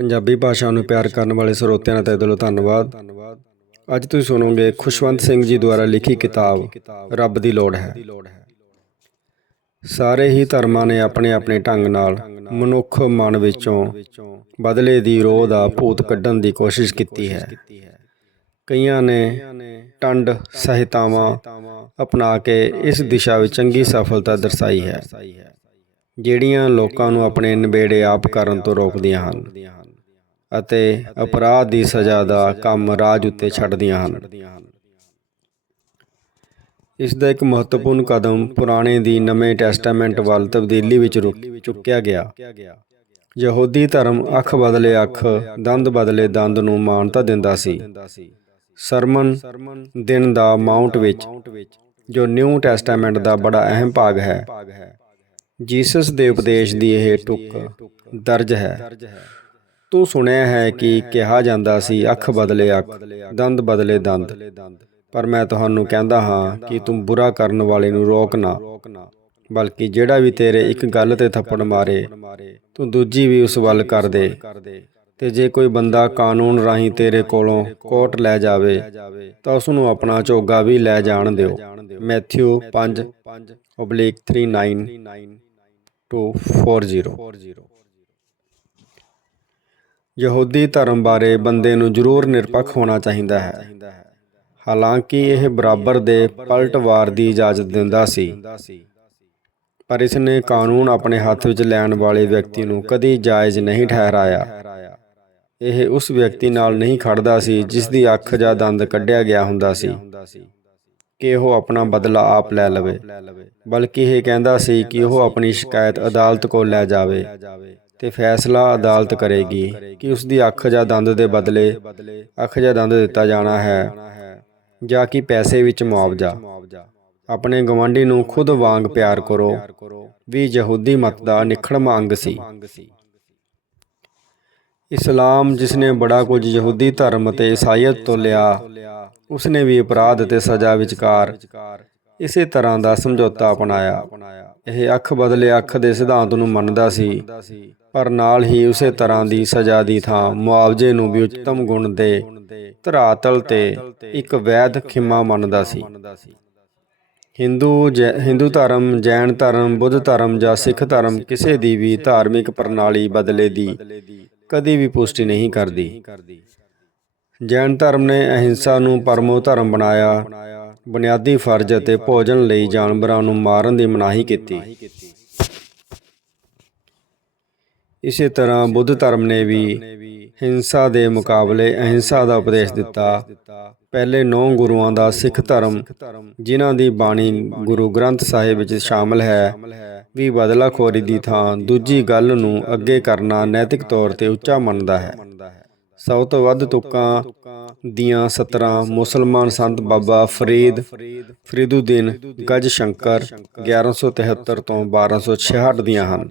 ਪੰਜਾਬੀ ਭਾਸ਼ਾ ਨੂੰ ਪਿਆਰ ਕਰਨ ਵਾਲੇ ਸਰੋਤਿਆਂ ਦਾ ਤਹਿ ਦਿਲੋਂ ਧੰਨਵਾਦ। ਅੱਜ ਤੁਸੀਂ ਸੁਣੋਗੇ ਖੁਸ਼ਵੰਤ ਸਿੰਘ ਜੀ ਦੁਆਰਾ ਲਿਖੀ ਕਿਤਾਬ, ਰੱਬ ਦੀ ਲੋੜ ਹੈ। ਸਾਰੇ ਹੀ ਧਰਮਾਂ ਨੇ ਆਪਣੇ ਆਪਣੇ ਢੰਗ ਨਾਲ ਮਨੁੱਖ ਮਨ ਵਿੱਚੋਂ ਬਦਲੇ ਦੀ ਰੋਹ ਦਾ ਭੂਤ ਕੱਢਣ ਦੀ ਕੋਸ਼ਿਸ਼ ਕੀਤੀ ਹੈ। ਕਈਆਂ ਨੇ ਟੰਡ ਸਹਿਤਾਵਾਂ ਅਪਣਾ ਕੇ ਇਸ ਦਿਸ਼ਾ ਵਿੱਚ ਚੰਗੀ ਸਫਲਤਾ ਦਰਸਾਈ ਹੈ, ਜਿਹੜੀਆਂ ਲੋਕਾਂ ਨੂੰ ਆਪਣੇ ਨਿਬੇੜੇ ਆਪ ਕਰਨ ਤੋਂ ਰੋਕਦੀਆਂ ਹਨ। ਅਤੇ ਅਪਰਾਧ ਦੀ ਸਜ਼ਾ ਦਾ ਕੰਮ ਰਾਜ ਉੱਤੇ ਛੱਡਦੀਆਂ ਹਨ। ਇਸ ਦਾ ਇੱਕ ਮਹੱਤਵਪੂਰਨ ਕਦਮ ਪੁਰਾਣੇ ਦੀ ਨਵੇਂ ਟੈਸਟਾਮੈਂਟ ਵੱਲ ਤਬਦੀਲੀ ਵਿੱਚ ਰੁਕ- ਚੁੱਕਿਆ ਗਿਆ। ਯਹੂਦੀ ਧਰਮ ਅੱਖ ਬਦਲੇ ਅੱਖ, ਦੰਦ ਬਦਲੇ ਦੰਦ ਨੂੰ ਮਾਨਤਾ ਦਿੰਦਾ ਸੀ। ਸਰਮਨ ਦਿਨ ਦਾ ਮਾਊਂਟ ਵਿੱਚ, ਜੋ ਨਿਊ ਟੈਸਟਾਮੈਂਟ ਦਾ ਬੜਾ ਅਹਿਮ ਭਾਗ ਹੈ, ਜੀਸਸ ਦੇ ਉਪਦੇਸ਼ ਦੀ ਇਹ ਟੁੱਕ ਦਰਜ ਹੈ। ਤੂੰ ਸੁਣਿਆ ਹੈ ਕਿ ਕਿਹਾ ਜਾਂਦਾ ਸੀ, ਅੱਖ ਬਦਲੇ ਅੱਖ, ਦੰਦ ਬਦਲੇ ਦੰਦ। ਪਰ ਮੈਂ ਤੁਹਾਨੂੰ ਕਹਿੰਦਾ ਹਾਂ ਕਿ ਤੂੰ ਬੁਰਾ ਕਰਨ ਵਾਲੇ ਨੂੰ ਰੋਕ ਨਾ, ਬਲਕਿ ਜਿਹੜਾ ਵੀ ਤੇਰੇ ਇੱਕ ਗੱਲ ਤੇ ਥੱਪੜ ਮਾਰੇ, ਤੂੰ ਦੂਜੀ ਵੀ ਉਸ ਵੱਲ ਕਰ ਦੇ। ਤੇ ਜੇ ਕੋਈ ਬੰਦਾ ਕਾਨੂੰਨ ਰਾਹੀਂ ਤੇਰੇ ਕੋਲੋਂ ਕੋਟ ਲੈ ਜਾਵੇ, ਤਾਂ ਉਸ ਨੂੰ ਆਪਣਾ ਝੋਗਾ ਵੀ ਲੈ ਜਾਣ ਦਿਓ। ਮੈਥਿਊ 5 ਓਬਲਿਕ 39 ਟੂ 40 ਯਹੂਦੀ ਧਰਮ ਬਾਰੇ ਬੰਦੇ ਨੂੰ ਜ਼ਰੂਰ ਨਿਰਪੱਖ ਹੋਣਾ ਚਾਹੀਦਾ ਹੈ। ਹਾਲਾਂਕਿ ਇਹ ਬਰਾਬਰ ਦੇ ਪਲਟਵਾਰ ਦੀ ਇਜਾਜ਼ਤ ਦਿੰਦਾ ਸੀ। ਪਰ ਇਸ ਨੇ ਕਾਨੂੰਨ ਆਪਣੇ ਹੱਥ ਵਿੱਚ ਲੈਣ ਵਾਲੇ ਵਿਅਕਤੀ ਨੂੰ ਕਦੀ ਜਾਇਜ਼ ਨਹੀਂ ਠਹਿਰਾਇਆ। ਇਹ ਉਸ ਵਿਅਕਤੀ ਨਾਲ ਨਹੀਂ ਖੜਦਾ ਸੀ ਜਿਸ ਦੀ ਅੱਖ ਜਾਂ ਦੰਦ ਕੱਢਿਆ ਗਿਆ ਹੁੰਦਾ ਸੀ ਕਿ ਉਹ ਆਪਣਾ ਬਦਲਾ ਆਪ ਲੈ ਲਵੇ। ਬਲਕਿ ਇਹ ਕਹਿੰਦਾ ਸੀ ਕਿ ਉਹ ਆਪਣੀ ਸ਼ਿਕਾਇਤ ਅਦਾਲਤ ਕੋਲ ਲੈ ਜਾਵੇ। ਤੇ ਫੈਸਲਾ ਅਦਾਲਤ ਕਰੇਗੀ ਕਿ ਉਸ ਦੀ ਅੱਖ ਜਾਂ ਦੰਦ ਦੇ ਬਦਲੇ ਅੱਖ ਜਾਂ ਦੰਦ ਦਿੱਤਾ ਜਾਣਾ ਹੈ ਜਾਂ ਕਿ ਪੈਸੇ ਵਿੱਚ ਮੁਆਵਜ਼ਾ। ਆਪਣੇ ਗਵਾਂਢੀ ਨੂੰ ਖੁਦ ਵਾਂਗ ਪਿਆਰ ਕਰੋ, ਵੀ ਯਹੂਦੀ ਮਤ ਦਾ ਨਿਖੜਵਾਂ ਅੰਗ ਸੀ। ਇਸਲਾਮ ਜਿਸ ਨੇ ਬੜਾ ਕੁਝ ਯਹੂਦੀ ਧਰਮ ਅਤੇ ਈਸਾਈਅਤ ਤੋਂ ਲਿਆ ਉਸ ਨੇ ਵੀ ਅਪਰਾਧ ਅਤੇ ਸਜ਼ਾ ਵਿਚਕਾਰ ਇਸੇ ਤਰ੍ਹਾਂ ਦਾ ਸਮਝੌਤਾ ਅਪਣਾਇਆ। ਇਹ ਅੱਖ ਬਦਲੇ ਅੱਖ ਦੇ ਸਿਧਾਂਤ ਨੂੰ ਮੰਨਦਾ ਸੀ। ਪਰ ਨਾਲ ਹੀ ਉਸੇ ਤਰ੍ਹਾਂ ਦੀ ਸਜ਼ਾ ਦੀ ਥਾਂ ਮੁਆਵਜ਼ੇ ਨੂੰ ਵੀ ਉੱਤਮ ਗੁਣ ਦੇ ਧਰਾਤਲ ਤੇ ਇੱਕ ਵੈਦ ਖਿਮਾ ਮੰਨਦਾ ਸੀ। ਹਿੰਦੂ ਜੈ- ਹਿੰਦੂ ਧਰਮ, ਜੈਨ ਧਰਮ, ਬੁੱਧ ਧਰਮ ਜਾਂ ਸਿੱਖ ਧਰਮ ਕਿਸੇ ਦੀ ਵੀ ਧਾਰਮਿਕ ਪ੍ਰਣਾਲੀ ਬਦਲੇ ਦੀ ਕਦੀ ਵੀ ਪੁਸ਼ਟੀ ਨਹੀਂ ਕਰਦੀ। ਜੈਨ ਧਰਮ ਨੇ ਅਹਿੰਸਾ ਨੂੰ ਪਰਮੋ ਧਰਮ ਬਣਾਇਆ। ਬੁਨਿਆਦੀ ਫਰਜ਼ ਅਤੇ ਭੋਜਨ ਲਈ ਜਾਨਵਰਾਂ ਨੂੰ ਮਾਰਨ ਦੀ ਮਨਾਹੀ ਕੀਤੀ। ਇਸੇ ਤਰ੍ਹਾਂ ਬੁੱਧ ਧਰਮ ਨੇ ਵੀ ਹਿੰਸਾ ਦੇ ਮੁਕਾਬਲੇ ਅਹਿੰਸਾ ਦਾ ਉਪਦੇਸ਼ ਦਿੱਤਾ। ਪਹਿਲੇ ਨੌ ਗੁਰੂਆਂ ਦਾ ਸਿੱਖ ਧਰਮ, ਜਿਨ੍ਹਾਂ ਦੀ ਬਾਣੀ ਗੁਰੂ ਗ੍ਰੰਥ ਸਾਹਿਬ ਵਿੱਚ ਸ਼ਾਮਲ ਹੈ, ਵੀ ਬਦਲਾਖੋਰੀ ਦੀ ਥਾਂ ਦੂਜੀ ਗੱਲ ਨੂੰ ਅੱਗੇ ਕਰਨਾ ਨੈਤਿਕ ਤੌਰ ਤੇ ਉੱਚਾ ਮੰਨਦਾ ਹੈ। ਸਭ ਤੋਂ ਵੱਧ ਤੁਕਾਂ ਦੀਆਂ 17 ਮੁਸਲਮਾਨ ਸੰਤ ਬਾਬਾ ਫਰੀਦ ਫਰੀਦੁਦੀਨ ਗਜ ਸ਼ੰਕਰ 1173 ਤੋਂ 1266 ਦੀਆਂ ਹਨ।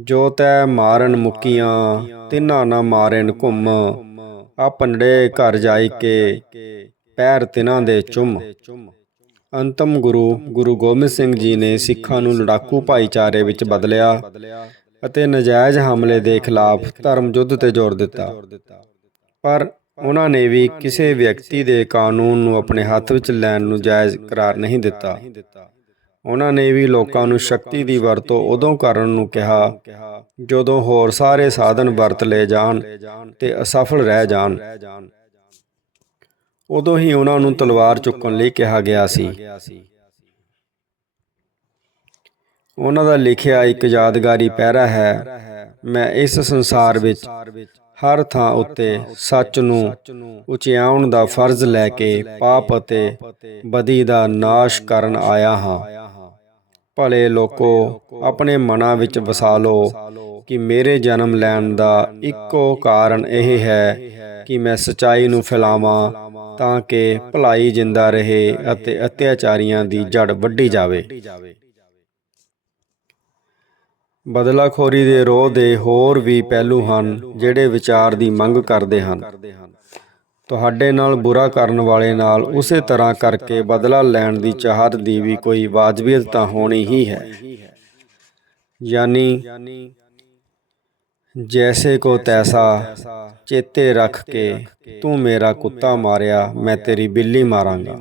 ਜੋ ਤੈ ਮਾਰਨ ਮੁਕੀਆਂ, ਤਿੰਨਾਂ ਨਾ ਮਾਰਨ ਘੁੰਮ ਆਪਣੜੇ ਘਰ ਜਾਈ ਕੇ, ਪੈਰ ਤਿਨਾਂ ਦੇ ਚੁੰਮ। ਅੰਤਮ ਗੁਰੂ ਗੁਰੂ ਗੋਬਿੰਦ ਸਿੰਘ ਜੀ ਨੇ ਸਿੱਖਾਂ ਨੂੰ ਲੜਾਕੂ ਭਾਈਚਾਰੇ ਵਿੱਚ ਬਦਲਿਆ। ਅਤੇ ਨਜਾਇਜ਼ ਹਮਲੇ ਦੇ ਖਿਲਾਫ ਧਰਮ ਯੁੱਧ ਤੇ ਜ਼ੋਰ ਦਿੱਤਾ। ਪਰ ਉਹਨਾਂ ਨੇ ਵੀ ਕਿਸੇ ਵਿਅਕਤੀ ਦੇ ਕਾਨੂੰਨ ਨੂੰ ਆਪਣੇ ਹੱਥ ਵਿੱਚ ਲੈਣ ਨੂੰ ਜਾਇਜ਼ ਕਰਾਰ ਨਹੀਂ ਦਿੱਤਾ। ਉਹਨਾਂ ਨੇ ਵੀ ਲੋਕਾਂ ਨੂੰ ਸ਼ਕਤੀ ਦੀ ਵਰਤੋਂ ਉਦੋਂ ਕਰਨ ਨੂੰ ਕਿਹਾ, ਜਦੋਂ ਹੋਰ ਸਾਰੇ ਸਾਧਨ ਵਰਤ ਲਏ ਜਾਣ ਤੇ ਅਸਫਲ ਰਹਿ ਜਾਣ। ਉਦੋਂ ਹੀ ਉਹਨਾਂ ਨੂੰ ਤਲਵਾਰ ਚੁੱਕਣ ਲਈ ਕਿਹਾ ਗਿਆ ਸੀ। ਉਹਨਾਂ ਦਾ ਲਿਖਿਆ ਇੱਕ ਯਾਦਗਾਰੀ ਪਹਿਰਾ ਹੈ। ਮੈਂ ਇਸ ਸੰਸਾਰ ਵਿੱਚ ਹਰ ਥਾਂ ਉੱਤੇ ਸੱਚ ਨੂੰ ਉਚਿਆਉਣ ਦਾ ਫਰਜ਼ ਲੈ ਕੇ ਪਾਪ ਅਤੇ ਬਦੀ ਦਾ ਨਾਸ਼ ਕਰਨ ਆਇਆ ਹਾਂ। ਭਲੇ ਲੋਕੋ, ਆਪਣੇ ਮਨਾਂ ਵਿੱਚ ਵਸਾ ਲਓ ਕਿ ਮੇਰੇ ਜਨਮ ਲੈਣ ਦਾ ਇੱਕੋ ਕਾਰਨ ਇਹ ਹੈ ਕਿ ਮੈਂ ਸਚਾਈ ਨੂੰ ਫੈਲਾਵਾਂ ਤਾਂ ਕਿ ਭਲਾਈ ਜਿੰਦਾ ਰਹੇ ਅਤੇ ਅਤਿਆਚਾਰੀਆਂ ਦੀ ਜੜ ਵੱਢੀ ਜਾਵੇ। ਬਦਲਾਖੋਰੀ ਦੇ ਰੋਹ ਦੇ ਹੋਰ ਵੀ ਪਹਿਲੂ ਹਨ, ਜਿਹੜੇ ਵਿਚਾਰ ਦੀ ਮੰਗ ਕਰਦੇ ਹਨ। ਤੁਹਾਡੇ ਨਾਲ ਬੁਰਾ ਕਰਨ ਵਾਲੇ ਨਾਲ ਉਸੇ ਤਰ੍ਹਾਂ ਕਰਕੇ ਬਦਲਾ ਲੈਣ ਦੀ ਚਾਹਤ ਦੀ ਵੀ ਕੋਈ ਵਾਜਬੀਅਤ ਤਾਂ ਹੋਣੀ ਹੀ ਹੈ। ਯਾਨੀ ਜੈਸੇ ਕੋ ਤੈਸਾ, ਚੇਤੇ ਰੱਖ ਕੇ ਤੂੰ ਮੇਰਾ ਕੁੱਤਾ ਮਾਰਿਆ, ਮੈਂ ਤੇਰੀ ਬਿੱਲੀ ਮਾਰਾਂਗਾ।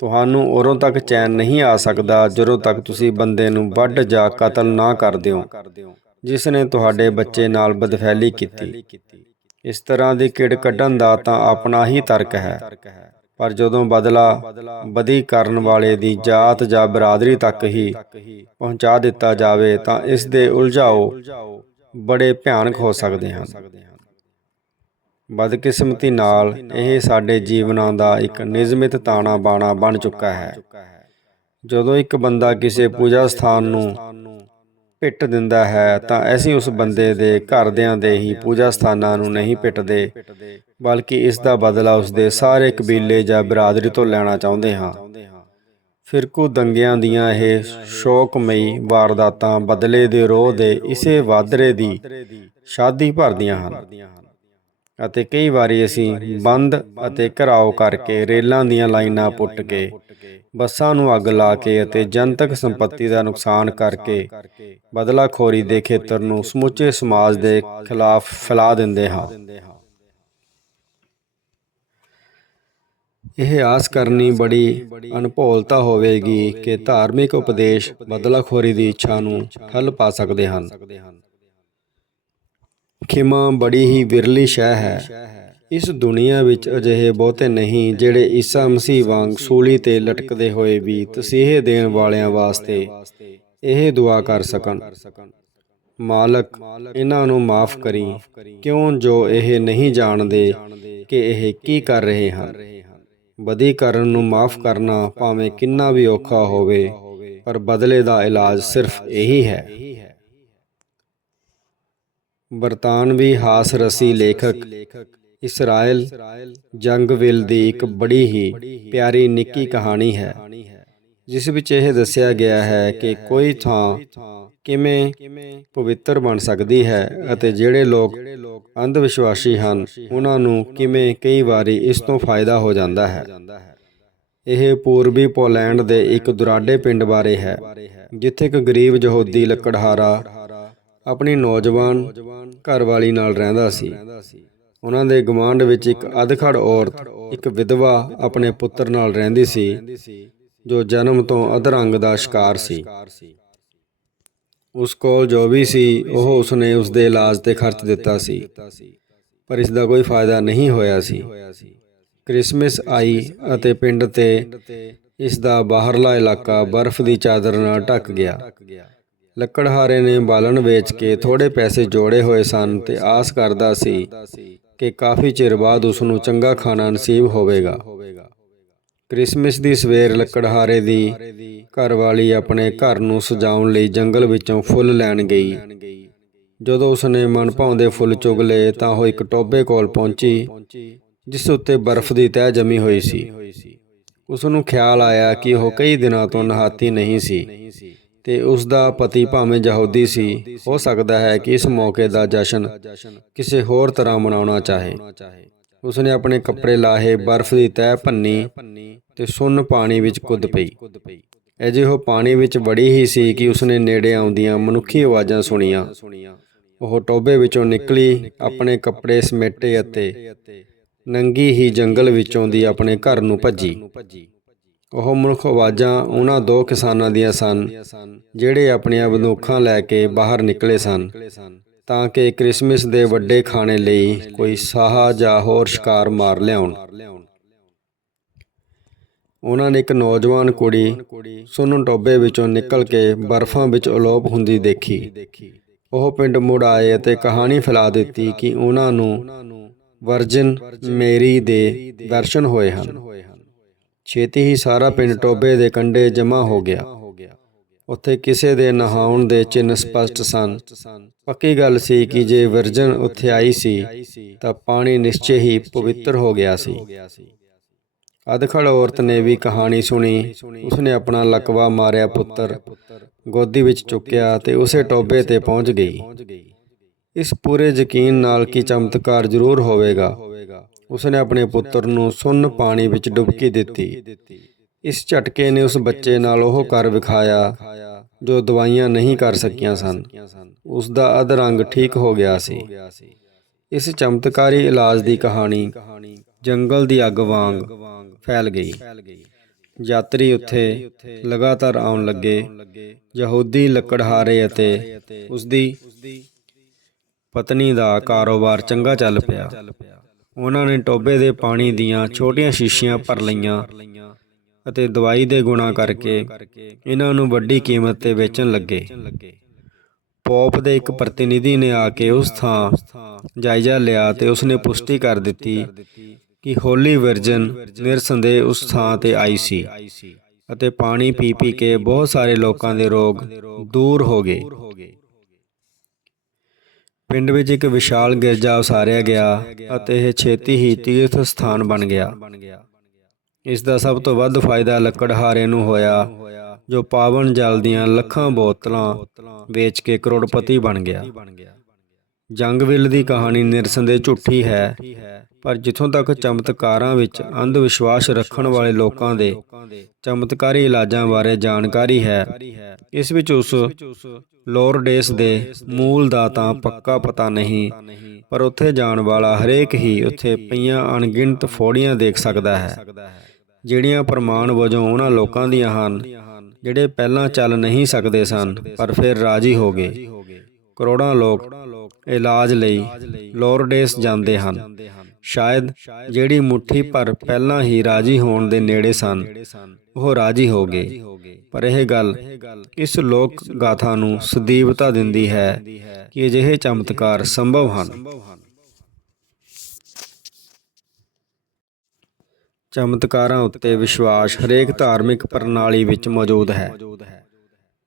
ਤੁਹਾਨੂੰ ਉਦੋਂ ਤੱਕ ਚੈਨ ਨਹੀਂ ਆ ਸਕਦਾ ਜਦੋਂ ਤੱਕ ਤੁਸੀਂ ਬੰਦੇ ਨੂੰ ਵੱਢ ਜਾਂ ਕਤਲ ਨਾ ਕਰ ਦਿਓ ਜਿਸ ਨੇ ਤੁਹਾਡੇ ਬੱਚੇ ਨਾਲ ਬਦਫੈਲੀ ਕੀਤੀ। ਇਸ ਤਰ੍ਹਾਂ ਦੀ ਕਿੜ ਕੱਢਣ ਦਾ ਤਾਂ ਆਪਣਾ ਹੀ ਤਰਕ ਹੈ। ਪਰ ਜਦੋਂ ਬਦਲਾ ਬਦੀ ਕਰਨ ਵਾਲੇ ਦੀ ਜਾਤ ਜਾਂ ਬਰਾਦਰੀ ਤੱਕ ਹੀ ਪਹੁੰਚਾ ਦਿੱਤਾ ਜਾਵੇ ਤਾਂ ਇਸ ਦੇ ਉਲਝਾਓ ਬੜੇ ਭਿਆਨਕ ਹੋ ਸਕਦੇ ਹਨ। ਬਦਕਿਸਮਤੀ ਨਾਲ ਇਹ ਸਾਡੇ ਜੀਵਨਾਂ ਦਾ ਇੱਕ ਨਿਯਮਿਤ ਤਾਣਾ ਬਾਣਾ ਬਣ ਚੁੱਕਾ ਹੈ। ਜਦੋਂ ਇੱਕ ਬੰਦਾ ਕਿਸੇ ਪੂਜਾ ਸਥਾਨ ਨੂੰ ਪਿੱਟ ਦਿੰਦਾ ਹੈ, ਤਾਂ ਅਸੀਂ ਉਸ ਬੰਦੇ ਦੇ ਘਰਦਿਆਂ ਦੇ ਹੀ ਪੂਜਾ ਸਥਾਨਾਂ ਨੂੰ ਨਹੀਂ ਪਿੱਟਦੇ, ਬਲਕਿ ਇਸ ਦਾ ਬਦਲਾ ਉਸ ਦੇ ਸਾਰੇ ਕਬੀਲੇ ਜਾਂ ਬਰਾਦਰੀ ਤੋਂ ਲੈਣਾ ਚਾਹੁੰਦੇ ਹਾਂ। ਫਿਰਕੂ ਦੰਗਿਆਂ ਦੀਆਂ ਇਹ ਸ਼ੋਕਮਈ ਵਾਰਦਾਤਾਂ ਬਦਲੇ ਦੇ ਰੋਹ ਦੇ ਇਸੇ ਵਾਧਰੇ ਦੀ ਸ਼ਾਦੀ ਭਰਦੀਆਂ ਹਨ। ਅਤੇ ਕਈ ਵਾਰੀ ਅਸੀਂ ਬੰਦ ਅਤੇ ਘਰਾਓ ਕਰਕੇ ਰੇਲਾਂ ਦੀਆਂ ਲਾਈਨਾਂ ਪੁੱਟ ਕੇ ਬੱਸਾਂ ਨੂੰ ਅੱਗ ਲਾ ਕੇ ਅਤੇ ਜਨਤਕ ਸੰਪਤੀ ਦਾ ਨੁਕਸਾਨ ਕਰਕੇ ਬਦਲਾਖੋਰੀ ਦੇ ਖੇਤਰ ਨੂੰ ਸਮੁੱਚੇ ਸਮਾਜ ਦੇ ਖਿਲਾਫ ਫੈਲਾ ਦਿੰਦੇ ਹਾਂ। ਇਹ ਆਸ ਕਰਨੀ ਬੜੀ ਅਨਭੋਲਤਾ ਹੋਵੇਗੀ ਕਿ ਧਾਰਮਿਕ ਉਪਦੇਸ਼ ਬਦਲਾਖੋਰੀ ਦੀ ਇੱਛਾ ਨੂੰ ਠੱਲ ਪਾ ਸਕਦੇ ਹਨ। ਖਿਮਾ ਬੜੀ ਹੀ ਵਿਰਲੀ ਸ਼ੈ ਹੈ। ਇਸ ਦੁਨੀਆ ਵਿੱਚ ਅਜਿਹੇ ਬਹੁਤੇ ਨਹੀਂ ਜਿਹੜੇ ਈਸਾ ਮਸੀਹ ਵਾਂਗ ਸੂਲੀ ਤੇ ਲਟਕਦੇ ਹੋਏ ਵੀ ਤਸੀਹੇ ਦੇਣ ਵਾਲਿਆਂ ਵਾਸਤੇ ਇਹ ਦੁਆ ਕਰ ਸਕਣ। ਮਾਲਕ, ਇਹਨਾਂ ਨੂੰ ਮਾਫ ਕਰੀ। ਕਿਉਂ ਜੋ ਇਹ ਨਹੀਂ ਜਾਣਦੇ ਕਿ ਇਹ ਕੀ ਕਰ ਰਹੇ ਹਨ? ਬਦੀ ਕਰਨ ਨੂੰ ਮਾਫ ਕਰਨਾ ਭਾਵੇਂ ਕਿੰਨਾ ਵੀ ਔਖਾ ਹੋਵੇ, ਪਰ ਬਦਲੇ ਦਾ ਇਲਾਜ ਸਿਰਫ ਇਹੀ ਹੈ। ਬਰਤਾਨਵੀ ਹਾਸ ਰਸੀ ਲੇਖਕ, ਇਸਰਾਇਲ ਜੰਗਵਿਲ ਦੀ ਇੱਕ ਬੜੀ ਹੀ ਪਿਆਰੀ ਨਿੱਕੀ ਕਹਾਣੀ ਹੈ, ਜਿਸ ਵਿੱਚ ਇਹ ਦੱਸਿਆ ਗਿਆ ਹੈ ਕਿ ਕੋਈ ਥਾਂ ਕਿਵੇਂ ਪਵਿੱਤਰ ਬਣ ਸਕਦੀ ਹੈ ਅਤੇ ਜਿਹੜੇ ਲੋਕ ਅੰਧ ਵਿਸ਼ਵਾਸੀ ਹਨ, ਉਹਨਾਂ ਨੂੰ ਕਿਵੇਂ ਕਈ ਵਾਰੀ ਇਸ ਤੋਂ ਫਾਇਦਾ ਹੋ ਜਾਂਦਾ ਹੈ। ਇਹ ਪੂਰਬੀ ਪੋਲੈਂਡ ਦੇ ਇੱਕ ਦੁਰਾਡੇ ਪਿੰਡ ਬਾਰੇ ਹੈ, ਜਿੱਥੇ ਇੱਕ ਗਰੀਬ ਯਹੂਦੀ ਲੱਕੜਹਾਰਾ ਆਪਣੀ ਨੌਜਵਾਨ ਘਰਵਾਲੀ ਨਾਲ ਰਹਿੰਦਾ ਸੀ। ਉਹਨਾਂ ਦੇ ਗਵਾਂਢ ਵਿੱਚ ਇੱਕ ਅਧਖੜ ਔਰਤ, ਇੱਕ ਵਿਧਵਾ ਆਪਣੇ ਪੁੱਤਰ ਨਾਲ ਰਹਿੰਦੀ ਸੀ, ਜੋ ਜਨਮ ਤੋਂ ਅਧਰੰਗ ਦਾ ਸ਼ਿਕਾਰ ਸੀ। ਉਸ ਕੋਲ ਜੋ ਵੀ ਸੀ, ਉਹ ਉਸਨੇ ਉਸ ਦੇ ਇਲਾਜ ਤੇ ਖਰਚ ਦਿੱਤਾ ਸੀ, ਪਰ ਇਸ ਦਾ ਕੋਈ ਫਾਇਦਾ ਨਹੀਂ ਹੋਇਆ ਸੀ। ਕ੍ਰਿਸਮਸ ਆਈ ਅਤੇ ਪਿੰਡ ਤੇ ਇਸ ਦਾ ਬਾਹਰਲਾ ਇਲਾਕਾ ਬਰਫ਼ ਦੀ ਚਾਦਰ ਨਾਲ ਢੱਕ ਗਿਆ। ਲੱਕੜਹਾਰੇ ਨੇ ਬਾਲਣ ਵੇਚ ਕੇ ਥੋੜੇ ਪੈਸੇ ਜੋੜੇ ਹੋਏ ਸਨ ਤੇ ਆਸ ਕਰਦਾ ਸੀ ਕਿ ਕਾਫੀ ਚਿਰ ਬਾਅਦ ਉਸ ਨੂੰ ਚੰਗਾ ਖਾਣਾ ਨਸੀਬ ਹੋਵੇਗਾ। ਕ੍ਰਿਸਮਸ ਦੀ ਸਵੇਰ ਲੱਕੜਹਾਰੇ ਦੀ ਘਰਵਾਲੀ ਆਪਣੇ ਘਰ ਨੂੰ ਸਜਾਉਣ ਲਈ ਜੰਗਲ ਵਿੱਚੋਂ ਫੁੱਲ ਲੈਣ ਗਈ। ਜਦੋਂ ਉਸਨੇ ਮਨ ਭਾਉਂਦੇ ਫੁੱਲ ਚੁਗ ਲਏ ਤਾਂ ਉਹ ਇੱਕ ਟੋਬੇ ਕੋਲ ਪਹੁੰਚੀ, ਜਿਸ ਉੱਤੇ ਬਰਫ਼ ਦੀ ਤਹਿ ਜਮੀ ਹੋਈ ਸੀ। ਉਸ ਨੂੰ ਖਿਆਲ ਆਇਆ ਕਿ ਉਹ ਕਈ ਦਿਨਾਂ ਤੋਂ ਨਹਾਤੀ ਨਹੀਂ ਸੀ। ਤੇ ਉਸ ਦਾ ਪਤੀ ਭਾਵੇਂ ਯਹੂਦੀ ਸੀ, ਹੋ ਸਕਦਾ ਹੈ ਕਿ ਇਸ ਮੌਕੇ ਦਾ ਜਸ਼ਨ ਕਿਸੇ ਹੋਰ ਤਰ੍ਹਾਂ ਮਨਾਉਣਾ ਚਾਹੇ। ਉਸਨੇ ਆਪਣੇ ਕੱਪੜੇ ਲਾਹੇ, ਬਰਫ਼ ਦੀ ਤਹਿ ਭੰਨੀ ਤੇ ਸੁੰਨ ਪਾਣੀ ਵਿੱਚ ਕੁੱਦ ਪਈ। ਅਜੇ ਉਹ ਪਾਣੀ ਵਿੱਚ ਵੜੀ ਹੀ ਸੀ ਕਿ ਉਸਨੇ ਨੇੜੇ ਆਉਂਦੀਆਂ ਮਨੁੱਖੀ ਆਵਾਜ਼ਾਂ ਸੁਣੀਆਂ। ਉਹ ਟੋਬੇ ਵਿੱਚੋਂ ਨਿਕਲੀ, ਆਪਣੇ ਕੱਪੜੇ ਸਮੇਟੇ ਅਤੇ ਨੰਗੀ ਹੀ ਜੰਗਲ ਵਿੱਚੋਂ ਦੀ ਆਪਣੇ ਘਰ ਨੂੰ ਭੱਜੀ। ਉਹ ਮਨੁੱਖ ਆਵਾਜ਼ਾਂ ਉਹਨਾਂ ਦੋ ਕਿਸਾਨਾਂ ਦੀਆਂ ਸਨ, ਜਿਹੜੇ ਆਪਣੀਆਂ ਬੰਦੂਕਾਂ ਲੈ ਕੇ ਬਾਹਰ ਨਿਕਲੇ ਸਨ, ਤਾਂ ਕਿ ਕ੍ਰਿਸਮਸ ਦੇ ਵੱਡੇ ਖਾਣੇ ਲਈ ਕੋਈ ਸਾਹਾ ਜਾਂ ਹੋਰ ਸ਼ਿਕਾਰ ਮਾਰ ਲਿਆਉਣ। ਉਹਨਾਂ ਨੇ ਇੱਕ ਨੌਜਵਾਨ ਕੁੜੀ ਸੁੰਨ ਟੋਬੇ ਵਿੱਚੋਂ ਨਿਕਲ ਕੇ ਬਰਫ਼ਾਂ ਵਿੱਚ ਅਲੋਪ ਹੁੰਦੀ ਦੇਖੀ। ਉਹ ਪਿੰਡ ਮੁੜ ਆਏ ਅਤੇ ਕਹਾਣੀ ਫੈਲਾ ਦਿੱਤੀ ਕਿ ਉਹਨਾਂ ਨੂੰ ਵਰਜਨ ਮੇਰੀ ਦੇ ਦਰਸ਼ਨ ਹੋਏ ਹਨ। ਛੇਤੀ ਹੀ ਸਾਰਾ ਪਿੰਡ ਟੋਬੇ ਦੇ ਕੰਢੇ ਜਮ੍ਹਾਂ ਹੋ ਗਿਆ। ਉੱਥੇ ਕਿਸੇ ਦੇ ਨਹਾਉਣ ਦੇ ਚਿੰਨ ਸਪਸ਼ਟ ਸਨ। ਪੱਕੀ ਗੱਲ ਸੀ ਕਿ ਜੇ ਵਰਜਨ ਉੱਥੇ ਆਈ ਸੀ, ਤਾਂ ਪਾਣੀ ਨਿਸ਼ਚੈ ਹੀ ਪਵਿੱਤਰ ਹੋ ਗਿਆ ਸੀ। ਅਧਖੜ ਔਰਤ ਨੇ ਵੀ ਕਹਾਣੀ ਸੁਣੀ। ਉਸਨੇ ਆਪਣਾ ਲਕਵਾ ਮਾਰਿਆ ਪੁੱਤਰ। ਗੋਦੀ ਵਿੱਚ ਚੁੱਕਿਆ ਤੇ ਉਸੇ ਟੋਬੇ ਤੇ ਪਹੁੰਚ ਗਈ। ਇਸ ਪੂਰੇ ਯਕੀਨ ਨਾਲ ਕਿ ਚਮਤਕਾਰ ਜ਼ਰੂਰ ਹੋਵੇਗਾ। ਉਸਨੇ ਆਪਣੇ ਪੁੱਤਰ ਨੂੰ ਸੁੰਨ ਪਾਣੀ ਵਿੱਚ ਡੁਬਕੀ ਦਿੱਤੀ। ਇਸ ਝਟਕੇ ਨੇ ਉਸ ਬੱਚੇ ਨਾਲ ਉਹ ਕਰ ਵਿਖਾਇਆ, ਜੋ ਦਵਾਈਆਂ ਨਹੀਂ ਕਰ ਸਕੀਆਂ ਸਨ। ਉਸ ਦਾ ਅਧਰੰਗ ਠੀਕ ਹੋ ਗਿਆ ਸੀ। ਇਸ ਚਮਤਕਾਰੀ ਇਲਾਜ ਦੀ ਕਹਾਣੀ ਜੰਗਲ ਦੀ ਅੱਗ ਵਾਂਗ ਫੈਲ ਗਈ। ਯਾਤਰੀ ਉੱਥੇ ਲਗਾਤਾਰ ਆਉਣ ਲੱਗੇ। ਯਹੂਦੀ ਲੱਕੜਹਾਰੇ ਅਤੇ ਉਸ ਦੀ ਪਤਨੀ ਦਾ ਕਾਰੋਬਾਰ ਚੰਗਾ ਚੱਲ ਪਿਆ। ਉਹਨਾਂ ਨੇ ਟੋਬੇ ਦੇ ਪਾਣੀ ਦੀਆਂ ਛੋਟੀਆਂ ਸ਼ੀਸ਼ੀਆਂ ਭਰ ਲਈਆਂ ਅਤੇ ਦਵਾਈ ਦੇ ਗੁਣਾ ਕਰਕੇ ਇਹਨਾਂ ਨੂੰ ਵੱਡੀ ਕੀਮਤ ਤੇ ਵੇਚਣ ਲੱਗੇ। ਪੋਪ ਦੇ ਇੱਕ ਪ੍ਰਤੀਨਿਧੀ ਨੇ ਆ ਕੇ ਉਸ ਥਾਂ ਜਾਇਜ਼ਾ ਲਿਆ ਤੇ ਉਸਨੇ ਪੁਸ਼ਟੀ ਕਰ ਦਿੱਤੀ ਕਿ ਹੋਲੀ ਵਰਜਨ ਨਿਰਸੰਦੇਹ ਉਸ ਥਾਂ ਤੇ ਆਈ ਸੀ ਅਤੇ ਪਾਣੀ ਪੀ ਪੀ ਕੇ ਬਹੁਤ ਸਾਰੇ ਲੋਕਾਂ ਦੇ ਰੋਗ ਦੂਰ ਹੋ ਗਏ। ਪਿੰਡ ਵਿੱਚ ਇੱਕ ਵਿਸ਼ਾਲ ਗਿਰਜਾ ਉਸਾਰਿਆ ਗਿਆ ਅਤੇ ਇਹ ਛੇਤੀ ਹੀ ਤੀਰਥ ਸਥਾਨ ਬਣ ਗਿਆ। ਇਸ ਦਾ ਸਭ ਤੋਂ ਵੱਧ ਫਾਇਦਾ ਲੱਕੜਹਾਰੇ ਨੂੰ ਹੋਇਆ, ਜੋ ਪਾਵਨ ਜਲ ਦੀਆਂ ਲੱਖਾਂ ਬੋਤਲਾਂ ਵੇਚ ਕੇ ਕਰੋੜਪਤੀ ਬਣ ਗਿਆ। ਜੰਗਵਿਲ ਦੀ ਕਹਾਣੀ ਨਿਰਸੰਦੇਹ ਝੂਠੀ ਹੈ। ਪਰ ਜਿੱਥੋਂ ਤੱਕ ਚਮਤਕਾਰਾਂ ਵਿੱਚ ਅੰਧ ਵਿਸ਼ਵਾਸ ਰੱਖਣ ਵਾਲੇ ਲੋਕਾਂ ਦੇ ਚਮਤਕਾਰੀ ਇਲਾਜਾਂ ਬਾਰੇ ਜਾਣਕਾਰੀ ਹੈ, ਇਸ ਵਿੱਚ ਉਸ ਲੋਰਡੇਸ ਦੇ ਮੂਲ ਦਾ ਤਾਂ ਪੱਕਾ ਪਤਾ ਨਹੀਂ, ਪਰ ਉੱਥੇ ਜਾਣ ਵਾਲਾ ਹਰੇਕ ਹੀ ਉੱਥੇ ਪਈਆਂ ਅਣਗਿਣਤ ਫੋੜੀਆਂ ਦੇਖ ਸਕਦਾ ਹੈ, ਜਿਹੜੀਆਂ ਪ੍ਰਮਾਣ ਵਜੋਂ ਉਹਨਾਂ ਲੋਕਾਂ ਦੀਆਂ ਹਨ, ਜਿਹੜੇ ਪਹਿਲਾਂ ਚੱਲ ਨਹੀਂ ਸਕਦੇ ਸਨ, ਪਰ ਫਿਰ ਰਾਜੀ ਹੋ ਗਏ। ਕਰੋੜਾਂ ਲੋਕ ਇਲਾਜ ਲਈ ਲੋਰਡੇਸ ਜਾਂਦੇ ਹਨ। ਸ਼ਾਇਦ ਜਿਹੜੀ ਮੁਠੀ ਪਰ ਪਹਿਲਾਂ ਹੀ ਰਾਜੀ ਹੋਣ ਦੇ ਨੇੜੇ ਸਨ, ਉਹ ਰਾਜੀ ਹੋ ਗਏ। ਪਰ ਇਹ ਗੱਲ ਇਸ ਲੋਕ ਗਾਥਾ ਨੂੰ ਸਦੀਵਤਾ ਦਿੰਦੀ ਹੈ ਕਿ ਅਜਿਹੇ ਚਮਤਕਾਰ ਸੰਭਵ ਹਨ। ਚਮਤਕਾਰਾਂ ਉੱਤੇ ਵਿਸ਼ਵਾਸ ਹਰੇਕ ਧਾਰਮਿਕ ਪ੍ਰਣਾਲੀ ਵਿੱਚ ਮੌਜੂਦ ਹੈ।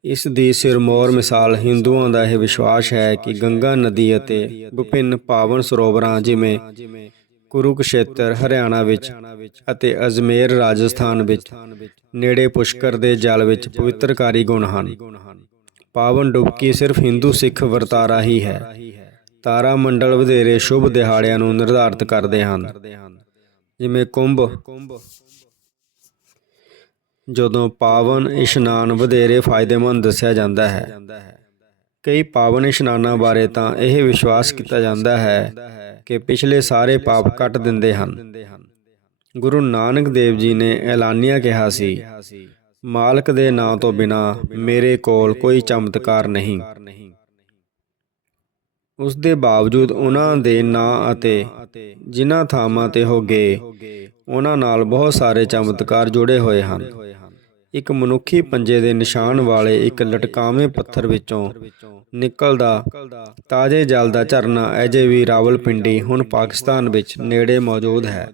ਇਸ ਦੀ ਸਿਰਮੌਰ ਮਿਸਾਲ ਹਿੰਦੂਆਂ ਦਾ ਇਹ ਵਿਸ਼ਵਾਸ ਹੈ ਕਿ ਗੰਗਾ ਨਦੀ ਅਤੇ ਵਿਭਿੰਨ ਪਾਵਨ ਸਰੋਵਰਾਂ ਜਿਵੇਂ ਕੁਰੂਕਸ਼ੇਤਰ, ਹਰਿਆਣਾ ਵਿੱਚ ਅਤੇ ਅਜਮੇਰ ਰਾਜਸਥਾਨ ਵਿੱਚ ਨੇੜੇ ਪੁਸ਼ਕਰ ਦੇ ਜਲ ਵਿੱਚ ਪਵਿੱਤਰਕਾਰੀ ਗੁਣ ਹਨ। ਪਾਵਨ ਡੁਬਕੀ ਸਿਰਫ ਹਿੰਦੂ ਸਿੱਖ ਵਰਤਾਰਾ ਹੀ ਹੈ। ਤਾਰਾ ਮੰਡਲ ਵਧੇਰੇ ਸ਼ੁਭ ਦਿਹਾੜਿਆਂ ਨੂੰ ਨਿਰਧਾਰਤ ਕਰਦੇ ਹਨ। ਜਿਵੇਂ ਕੁੰਭ ਜਦੋਂ ਪਾਵਨ ਇਸ਼ਨਾਨ ਵਧੇਰੇ ਫਾਇਦੇਮੰਦ ਦੱਸਿਆ ਜਾਂਦਾ ਹੈ। ਕਈ ਪਾਵਨ ਇਸ਼ਨਾਨਾਂ ਬਾਰੇ ਤਾਂ ਇਹ ਵਿਸ਼ਵਾਸ ਕੀਤਾ ਜਾਂਦਾ ਹੈ ਕਿ ਪਿਛਲੇ ਸਾਰੇ ਪਾਪ ਕੱਟ ਦਿੰਦੇ ਹਨ। ਗੁਰੂ ਨਾਨਕ ਦੇਵ ਜੀ ਨੇ ਐਲਾਨੀਆ ਕਿਹਾ ਸੀ, ਮਾਲਕ ਦੇ ਨਾਂ ਤੋਂ ਬਿਨਾ ਮੇਰੇ ਕੋਲ ਕੋਈ ਚਮਤਕਾਰ ਨਹੀਂ। ਉਸ ਦੇ ਬਾਵਜੂਦ ਉਹਨਾਂ ਦੇ ਨਾਂ ਅਤੇ ਜਿਨ੍ਹਾਂ ਥਾਵਾਂ ਤੇ ਹੋ ਗਏ, ਉਹਨਾਂ ਨਾਲ ਬਹੁਤ ਸਾਰੇ ਚਮਤਕਾਰ ਜੁੜੇ ਹੋਏ ਹਨ। ਇੱਕ ਮਨੁੱਖੀ ਪੰਜੇ ਦੇ ਨਿਸ਼ਾਨ ਵਾਲੇ ਇੱਕ ਲਟਕਾਵੇਂ ਪੱਥਰ ਵਿੱਚੋਂ ਨਿਕਲਦਾ ਤਾਜ਼ੇ ਜਲ ਦਾ ਝਰਨਾ ਅਜੇ ਵੀ ਰਾਵਲਪਿੰਡੀ, ਹੁਣ ਪਾਕਿਸਤਾਨ ਵਿੱਚ ਨੇੜੇ ਮੌਜੂਦ ਹੈ।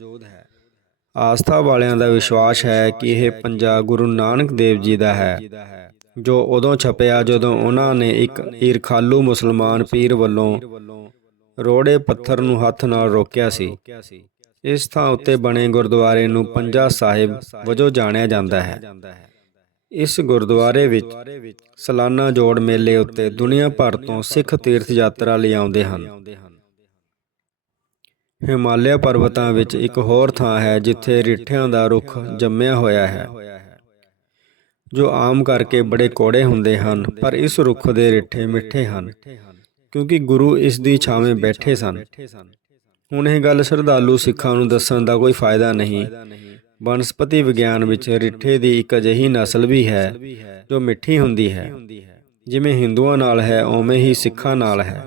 ਆਸਥਾ ਵਾਲਿਆਂ ਦਾ ਵਿਸ਼ਵਾਸ ਹੈ ਕਿ ਇਹ ਪੰਜਾ ਗੁਰੂ ਨਾਨਕ ਦੇਵ ਜੀ ਦਾ ਹੈ। ਜੋ ਉਦੋਂ ਛਪਿਆ ਜਦੋਂ ਉਹਨਾਂ ਨੇ ਇੱਕ ਈਰਖਾਲੂ ਮੁਸਲਮਾਨ ਪੀਰ ਵੱਲੋਂ ਰੋੜੇ ਪੱਥਰ ਨੂੰ ਹੱਥ ਨਾਲ ਰੋਕਿਆ ਸੀ। ਇਸ ਥਾਂ ਉੱਤੇ ਬਣੇ ਗੁਰਦੁਆਰੇ ਨੂੰ ਪੰਜਾ ਸਾਹਿਬ ਵਜੋਂ ਜਾਣਿਆ ਜਾਂਦਾ ਹੈ। ਇਸ ਗੁਰਦੁਆਰੇ ਵਿੱਚ ਸਾਲਾਨਾ ਜੋੜ ਮੇਲੇ ਉੱਤੇ ਦੁਨੀਆ ਭਰ ਤੋਂ ਸਿੱਖ ਤੀਰਥ ਯਾਤਰਾ ਲਈ ਆਉਂਦੇ ਹਨ। ਹਿਮਾਲਿਆ ਪਰਬਤਾਂ ਵਿੱਚ ਇੱਕ ਹੋਰ ਥਾਂ ਹੈ ਜਿੱਥੇ ਰਿੱਠਿਆਂ ਦਾ ਰੁੱਖ ਜੰਮਿਆ ਹੋਇਆ ਹੈ। ਜੋ ਆਮ ਕਰਕੇ ਬੜੇ ਕੋੜੇ ਹੁੰਦੇ ਹਨ, ਪਰ ਇਸ ਰੁੱਖ ਦੇ ਰਿੱਠੇ ਮਿੱਠੇ ਹਨ, ਕਿਉਂਕਿ ਗੁਰੂ ਇਸ ਦੀ ਛਾਵੇਂ ਬੈਠੇ ਸਨ। ਹੁਣ ਇਹ ਗੱਲ ਸ਼ਰਧਾਲੂ ਸਿੱਖਾਂ ਨੂੰ ਦੱਸਣ ਦਾ ਕੋਈ ਫਾਇਦਾ ਨਹੀਂ। ਬਨਸਪਤੀ ਵਿਗਿਆਨ ਵਿੱਚ ਰਿੱਠੇ ਦੀ ਇੱਕ ਅਜਿਹੀ ਨਸਲ ਵੀ ਹੈ, ਜੋ ਮਿੱਠੀ ਹੁੰਦੀ ਹੈ। ਜਿਵੇਂ ਹਿੰਦੂਆਂ ਨਾਲ ਹੈ, ਉਵੇਂ ਹੀ ਸਿੱਖਾਂ ਨਾਲ ਹੈ।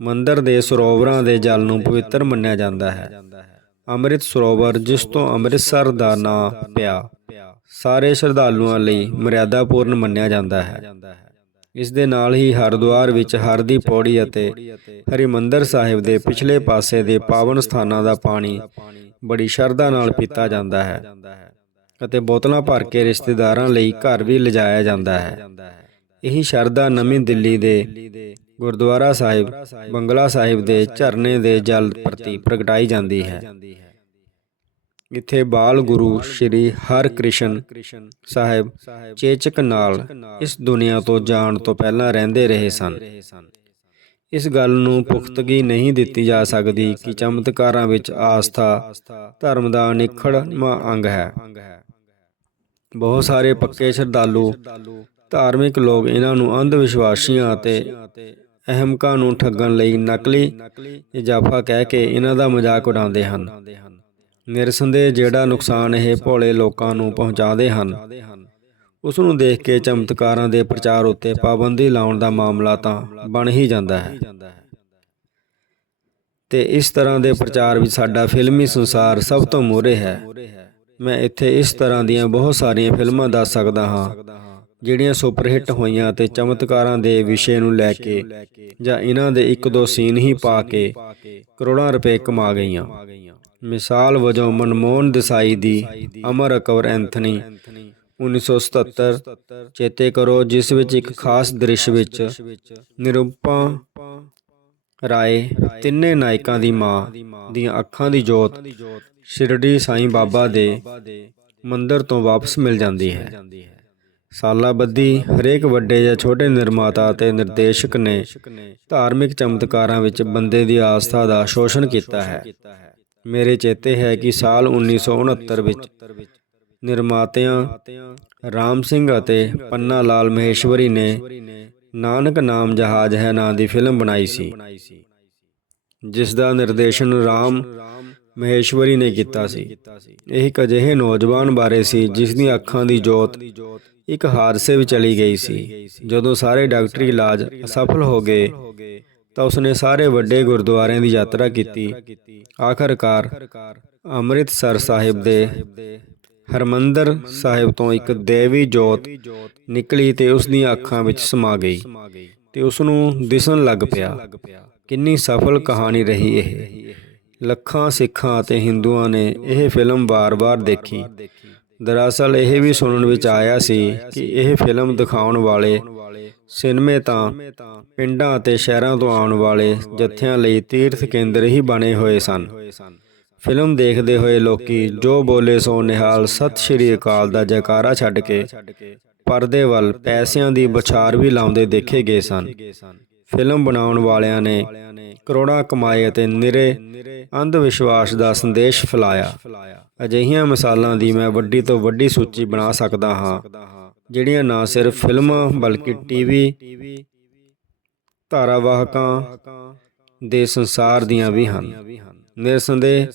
ਮੰਦਰ ਦੇ ਸਰੋਵਰਾਂ ਦੇ ਜਲ ਨੂੰ ਪਵਿੱਤਰ ਮੰਨਿਆ ਜਾਂਦਾ ਹੈ। ਅੰਮ੍ਰਿਤ ਸਰੋਵਰ, ਜਿਸ ਤੋਂ ਅੰਮ੍ਰਿਤਸਰ ਦਾ ਨਾਂ ਪਿਆ ਸਾਰੇ ਸ਼ਰਧਾਲੂਆਂ ਲਈ ਮਰਿਆਦਾਪੂਰਨ ਮੰਨਿਆ ਜਾਂਦਾ ਹੈ। ਇਸ ਦੇ ਨਾਲ ਹੀ ਹਰਿਦੁਆਰ ਵਿੱਚ ਹਰ ਦੀ ਪੌੜੀ ਅਤੇ ਹਰਿਮੰਦਰ ਸਾਹਿਬ ਦੇ ਪਿਛਲੇ ਪਾਸੇ ਦੇ ਪਾਵਨ ਸਥਾਨਾਂ ਦਾ ਪਾਣੀ ਬੜੀ ਸ਼ਰਧਾ ਨਾਲ ਪੀਤਾ ਜਾਂਦਾ ਹੈ ਅਤੇ ਬੋਤਲਾਂ ਭਰ ਕੇ ਰਿਸ਼ਤੇਦਾਰਾਂ ਲਈ ਘਰ ਵੀ ਲਿਜਾਇਆ ਜਾਂਦਾ ਹੈ। ਇਹੀ ਸ਼ਰਧਾ ਨਵੀਂ ਦਿੱਲੀ ਦੇ ਗੁਰਦੁਆਰਾ ਸਾਹਿਬ, ਬੰਗਲਾ ਸਾਹਿਬ ਦੇ ਝਰਨੇ ਦੇ ਜਲ ਪ੍ਰਤੀ ਪ੍ਰਗਟਾਈ ਜਾਂਦੀ ਹੈ। ਇੱਥੇ ਬਾਲ ਗੁਰੂ ਸ਼੍ਰੀ ਹਰਕ੍ਰਿਸ਼ਨ ਸਾਹਿਬ ਚੇਚਕ ਨਾਲ ਇਸ ਦੁਨੀਆ ਤੋਂ ਜਾਣ ਤੋਂ ਪਹਿਲਾਂ ਰਹਿੰਦੇ ਰਹੇ ਸਨ। ਇਸ ਗੱਲ ਨੂੰ ਪੁਖਤਗੀ ਨਹੀਂ ਦਿੱਤੀ ਜਾ ਸਕਦੀ ਕਿ ਚਮਤਕਾਰਾਂ ਵਿੱਚ ਆਸਥਾ ਧਰਮ ਦਾ ਅਨਿਖੜਵਾਂ ਅੰਗ ਹੈ। ਬਹੁਤ ਸਾਰੇ ਪੱਕੇ ਸ਼ਰਧਾਲੂ ਧਾਰਮਿਕ ਲੋਕ ਇਹਨਾਂ ਨੂੰ ਅੰਧ ਵਿਸ਼ਵਾਸੀਆਂ ਅਤੇ ਅਹਮਕਾਂ ਨੂੰ ਠੱਗਣ ਲਈ ਨਕਲੀ ਇਜਾਫਾ ਕਹਿ ਕੇ ਇਹਨਾਂ ਦਾ ਮਜ਼ਾਕ ਉਡਾਉਂਦੇ ਹਨ। ਨਿਰਸੰਦੇਹ ਜਿਹੜਾ ਨੁਕਸਾਨ ਇਹ ਭੋਲੇ ਲੋਕਾਂ ਨੂੰ ਪਹੁੰਚਾਉਂਦੇ ਹਨ। ਉਸ ਨੂੰ ਦੇਖ ਕੇ ਚਮਤਕਾਰਾਂ ਦੇ ਪ੍ਰਚਾਰ ਉੱਤੇ ਪਾਬੰਦੀ ਲਾਉਣ ਦਾ ਮਾਮਲਾ ਤਾਂ ਬਣ ਹੀ ਜਾਂਦਾ ਹੈ। ਤੇ ਇਸ ਤਰ੍ਹਾਂ ਦੇ ਪ੍ਰਚਾਰ ਵਿੱਚ ਸਾਡਾ ਫਿਲਮੀ ਸੰਸਾਰ ਸਭ ਤੋਂ ਮੂਹਰੇ ਹੈ। ਮੈਂ ਇੱਥੇ ਇਸ ਤਰ੍ਹਾਂ ਦੀਆਂ ਬਹੁਤ ਸਾਰੀਆਂ ਫਿਲਮਾਂ ਦੱਸ ਸਕਦਾ ਹਾਂ, ਜਿਹੜੀਆਂ ਸੁਪਰਹਿੱਟ ਹੋਈਆਂ ਤੇ ਚਮਤਕਾਰਾਂ ਦੇ ਵਿਸ਼ੇ ਨੂੰ ਲੈ ਕੇ ਜਾਂ ਇਹਨਾਂ ਦੇ ਇੱਕ ਦੋ ਸੀਨ ਹੀ ਪਾ ਕੇ ਕਰੋੜਾਂ ਰੁਪਏ ਕਮਾ ਗਈਆਂ। ਮਿਸਾਲ ਵਜੋਂ ਮਨਮੋਹਨ ਦੇਸਾਈ ਦੀ ਅਮਰ ਅਕਬਰ ਐਂਥਨੀ 1977 ਚੇਤੇ ਕਰੋ, ਜਿਸ ਵਿੱਚ ਇੱਕ ਖਾਸ ਦ੍ਰਿਸ਼ ਵਿੱਚ ਨਿਰੂਪਾ ਰਾਏ ਤਿੰਨੇ ਨਾਇਕਾਂ ਦੀ ਮਾਂ ਦੀਆਂ ਅੱਖਾਂ ਦੀ ਜੋਤ ਸ਼ਿਰਡੀ ਸਾਈਂ ਬਾਬਾ ਦੇ ਮੰਦਰ ਤੋਂ ਵਾਪਸ ਮਿਲ ਜਾਂਦੀ ਹੈ। ਸਾਲਾ ਹਰੇਕ ਵੱਡੇ ਜਾਂ ਛੋਟੇ ਨਿਰਮਾਤਾ ਅਤੇ ਨਿਰਦੇਸ਼ਕ ਨੇ ਧਾਰਮਿਕ ਚਮਤਕਾਰਾਂ ਵਿੱਚ ਬੰਦੇ ਦੀ ਆਸਥਾ ਦਾ ਸ਼ੋਸ਼ਣ ਕੀਤਾ ਹੈ। ਮੇਰੇ ਚੇਤੇ ਹੈ ਕਿ ਸਾਲ 1969 ਵਿੱਚ ਨਿਰਮਾਤਿਆਂ ਰਾਮ ਸਿੰਘ ਅਤੇ ਪੰਨਾ ਲਾਲ ਮਹੇਸ਼ਵਰੀ ਨੇ ਨਾਨਕ ਨਾਮ ਜਹਾਜ਼ ਹੈ ਨਾਂ ਦੀ ਫਿਲਮ ਬਣਾਈ ਸੀ, ਜਿਸ ਦਾ ਨਿਰਦੇਸ਼ਨ ਰਾਮ ਮਹੇਸ਼ਵਰੀ ਨੇ ਕੀਤਾ ਸੀ। ਇਹ ਇੱਕ ਅਜਿਹੇ ਨੌਜਵਾਨ ਬਾਰੇ ਸੀ ਜਿਸ ਦੀਆਂ ਅੱਖਾਂ ਦੀ ਜੋਤ ਇੱਕ ਹਾਦਸੇ ਵਿੱਚ ਚਲੀ ਗਈ ਸੀ, ਜਦੋਂ ਸਾਰੇ ਡਾਕਟਰੀ ਇਲਾਜ ਅਸਫਲ ਹੋ ਗਏ ਤਾਂ ਉਸਨੇ ਸਾਰੇ ਵੱਡੇ ਗੁਰਦੁਆਰਿਆਂ ਦੀ ਯਾਤਰਾ ਕੀਤੀ। ਆਖਰਕਾਰ ਅੰਮ੍ਰਿਤਸਰ ਸਾਹਿਬ ਦੇ ਹਰਮੰਦਰ ਸਾਹਿਬ ਤੋਂ ਇੱਕ ਦੇਵੀ ਜੋਤ ਨਿਕਲੀ ਤੇ ਉਸ ਦੀਆਂ ਅੱਖਾਂ ਵਿੱਚ ਸਮਾ ਗਈ ਤੇ ਉਸ ਨੂੰ ਦਿਸਣ ਲੱਗ ਪਿਆ, ਕਿੰਨੀ ਸਫਲ ਕਹਾਣੀ ਰਹੀ ਇਹ। ਲੱਖਾਂ, ਸਿੱਖਾਂ ਅਤੇ ਹਿੰਦੂਆਂ ਨੇ ਇਹ ਫਿਲਮ ਵਾਰ-ਵਾਰ ਦੇਖੀ। ਦਰਅਸਲ ਇਹ ਵੀ ਸੁਣਨ ਵਿੱਚ ਆਇਆ ਸੀ ਕਿ ਇਹ ਫਿਲਮ ਦਿਖਾਉਣ ਵਾਲੇ ਸਿਨਮੇ ਤਾਂ ਪਿੰਡਾਂ ਅਤੇ ਸ਼ਹਿਰਾਂ ਤੋਂ ਆਉਣ ਵਾਲੇ ਜੱਥਿਆਂ ਲਈ ਤੀਰਥ ਕੇਂਦਰ ਹੀ ਬਣੇ ਹੋਏ ਸਨ। ਫਿਲਮ ਦੇਖਦੇ ਹੋਏ ਲੋਕੀ ਜੋ ਬੋਲੇ ਸੋ ਨਿਹਾਲ ਸਤਿ ਸ਼੍ਰੀ ਅਕਾਲ ਦਾ ਜੈਕਾਰਾ ਛੱਡ ਕੇ ਪਰਦੇ ਵੱਲ ਪੈਸਿਆਂ ਦੀ ਬੁਛਾਰ ਵੀ ਲਾਉਂਦੇ ਦੇਖੇ ਗਏ ਸਨ। ਫਿਲਮ ਬਣਾਉਣ ਵਾਲਿਆਂ ਨੇ ਕਰੋੜਾਂ ਕਮਾਏ ਅਤੇ ਨਿਰੇ ਅੰਧ ਵਿਸ਼ਵਾਸ ਦਾ ਸੰਦੇਸ਼ ਫੈਲਾਇਆ। ਅਜਿਹੀਆਂ ਮਿਸਾਲਾਂ ਦੀ ਮੈਂ ਵੱਡੀ ਤੋਂ ਵੱਡੀ ਸੂਚੀ ਬਣਾ ਸਕਦਾ ਹਾਂ, ਜਿਹੜੀਆਂ ਨਾ ਸਿਰਫ ਫਿਲਮਾਂ ਬਲਕਿ ਟੀਵੀ ਧਾਰਾਵਾਹਕਾਂ ਦੇ ਸੰਸਾਰ ਦੀਆਂ ਵੀ ਹਨ। ਨਿਰਸੰਦੇਹ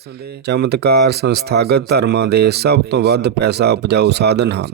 ਚਮਤਕਾਰ ਸੰਸਥਾਗਤ ਧਰਮਾਂ ਦੇ ਸਭ ਤੋਂ ਵੱਧ ਪੈਸਾ ਉਪਜਾਊ ਸਾਧਨ ਹਨ।